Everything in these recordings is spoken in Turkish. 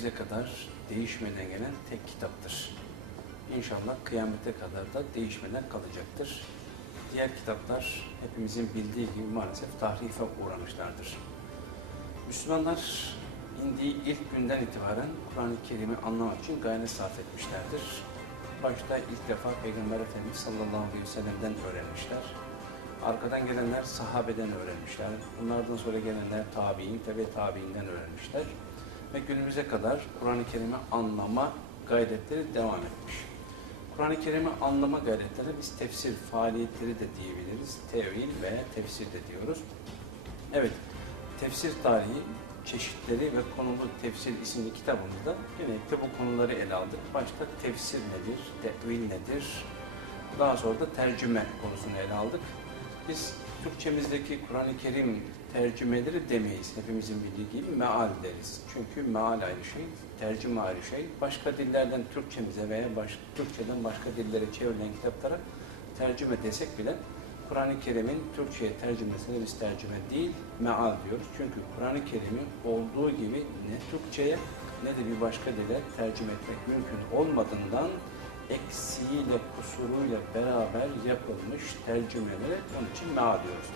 günümüze kadar değişmeden gelen tek kitaptır. İnşallah kıyamete kadar da değişmeden kalacaktır. Diğer kitaplar hepimizin bildiği gibi maalesef tahrife uğramışlardır. Müslümanlar indiği ilk günden itibaren Kur'an-ı Kerim'i anlamak için gayret sarf etmişlerdir. Başta ilk defa Peygamber Efendimiz sallallahu aleyhi ve sellem'den öğrenmişler. Arkadan gelenler sahabeden öğrenmişler. Bunlardan sonra gelenler tabi'in, tebe tabi'inden öğrenmişler. Ve günümüze kadar Kur'an-ı Kerim'i anlama gayretleri devam etmiş. Kur'an-ı Kerim'i anlama gayretleri biz tefsir faaliyetleri de diyebiliriz. Tevil ve tefsir de diyoruz. Evet, tefsir tarihi çeşitleri ve konulu tefsir isimli kitabımızda genellikle bu konuları ele aldık. Başta tefsir nedir, tevil nedir, daha sonra da tercüme konusunu ele aldık. Biz Türkçemizdeki Kur'an-ı Kerim tercümeleri demeyiz. Hepimizin bildiği gibi meal deriz. Çünkü meal ayrı şey, tercüme ayrı şey. Başka dillerden Türkçemize veya baş, Türkçeden başka dillere çevrilen kitaplara tercüme desek bile Kur'an-ı Kerim'in Türkçe'ye tercümesine biz tercüme değil, meal diyoruz. Çünkü Kur'an-ı Kerim'i olduğu gibi ne Türkçe'ye ne de bir başka dile tercüme etmek mümkün olmadığından eksiğiyle, kusuruyla beraber yapılmış tercümeleri onun için meal diyoruz.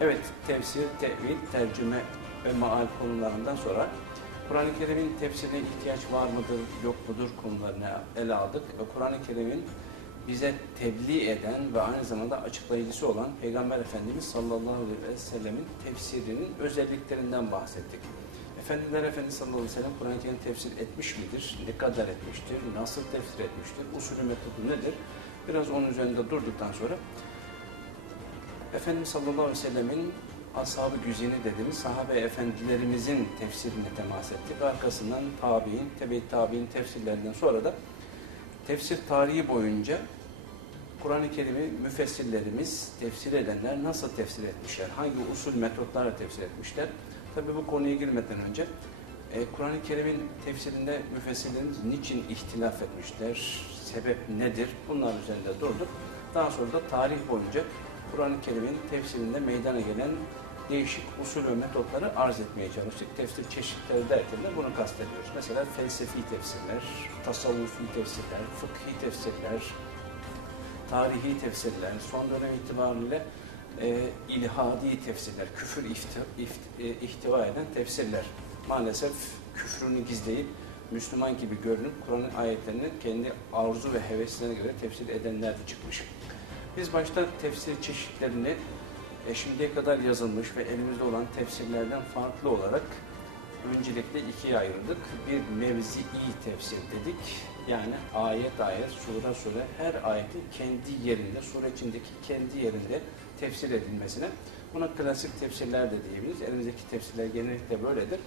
Evet, tefsir, tevil, tercüme ve maal konularından sonra Kur'an-ı Kerim'in tefsirine ihtiyaç var mıdır, yok mudur konularını ele aldık. Ve Kur'an-ı Kerim'in bize tebliğ eden ve aynı zamanda açıklayıcısı olan Peygamber Efendimiz sallallahu aleyhi ve sellemin tefsirinin özelliklerinden bahsettik. Efendiler Efendisi sallallahu aleyhi ve sellem Kur'an-ı Kerim tefsir etmiş midir? Ne kadar etmiştir? Nasıl tefsir etmiştir? Usulü metodu nedir? Biraz onun üzerinde durduktan sonra Efendimiz sallallahu aleyhi ve sellemin ashab-ı güzini dediğimiz sahabe efendilerimizin tefsirine temas ettik. Arkasından tabi'in, tebe tabi'in tefsirlerinden sonra da tefsir tarihi boyunca Kur'an-ı Kerim'i müfessirlerimiz, tefsir edenler nasıl tefsir etmişler? Hangi usul metotlarla tefsir etmişler? Tabi bu konuya girmeden önce e, Kur'an-ı Kerim'in tefsirinde müfessirlerimiz niçin ihtilaf etmişler? Sebep nedir? Bunlar üzerinde durduk. Daha sonra da tarih boyunca Kur'an-ı Kerim'in tefsirinde meydana gelen değişik usul ve metotları arz etmeye çalıştık. Tefsir çeşitleri derken de bunu kastediyoruz. Mesela felsefi tefsirler, tasavvufi tefsirler, fıkhi tefsirler, tarihi tefsirler, son dönem itibariyle e, ilhadi tefsirler, küfür ifti, ift, e, ihtiva eden tefsirler. Maalesef küfrünü gizleyip Müslüman gibi görünüp Kur'an'ın ayetlerini kendi arzu ve heveslerine göre tefsir edenler de çıkmış. Biz başta tefsir çeşitlerini e, şimdiye kadar yazılmış ve elimizde olan tefsirlerden farklı olarak öncelikle ikiye ayırdık. Bir mevzi-i tefsir dedik. Yani ayet ayet, sure sure her ayetin kendi yerinde, sure içindeki kendi yerinde tefsir edilmesine. Buna klasik tefsirler de diyebiliriz. Elimizdeki tefsirler genellikle böyledir.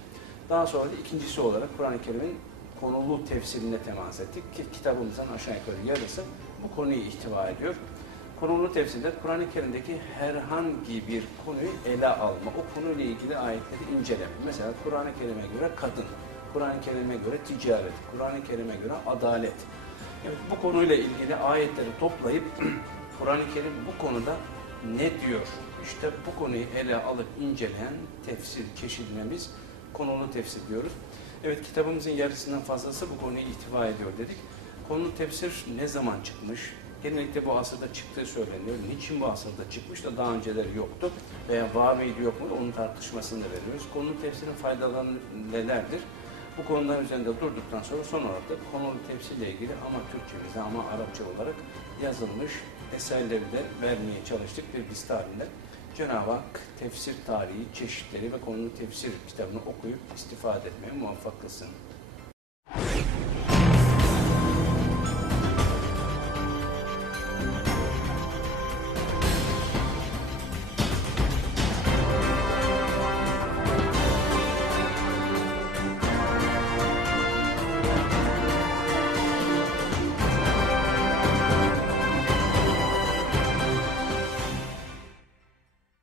Daha sonra da ikincisi olarak Kur'an-ı Kerim'in konulu tefsirine temas ettik ki kitabımızın aşağı yukarı yarısı bu konuyu ihtiva ediyor. Konulu tefsirde Kur'an-ı Kerim'deki herhangi bir konuyu ele alma, o konuyla ilgili ayetleri inceleme. Mesela Kur'an-ı Kerim'e göre kadın, Kur'an-ı Kerim'e göre ticaret, Kur'an-ı Kerim'e göre adalet. Evet, bu konuyla ilgili ayetleri toplayıp Kur'an-ı Kerim bu konuda ne diyor? İşte bu konuyu ele alıp inceleyen tefsir çeşidine konulu tefsir diyoruz. Evet kitabımızın yarısından fazlası bu konuyu ihtiva ediyor dedik. Konulu tefsir ne zaman çıkmış? Genellikle bu asırda çıktığı söyleniyor. Niçin bu asırda çıkmış da daha önceleri yoktu veya var mıydı yok mu onun tartışmasını da veriyoruz. Konulu tefsirin faydaları nelerdir? Bu konuların üzerinde durduktan sonra son olarak da konulu tefsirle ilgili ama Türkçemizde ama Arapça olarak yazılmış eserleri de vermeye çalıştık bir liste halinde. Cenab-ı Hak tefsir tarihi, çeşitleri ve konulu tefsir kitabını okuyup istifade etmeye muvaffak kılsın.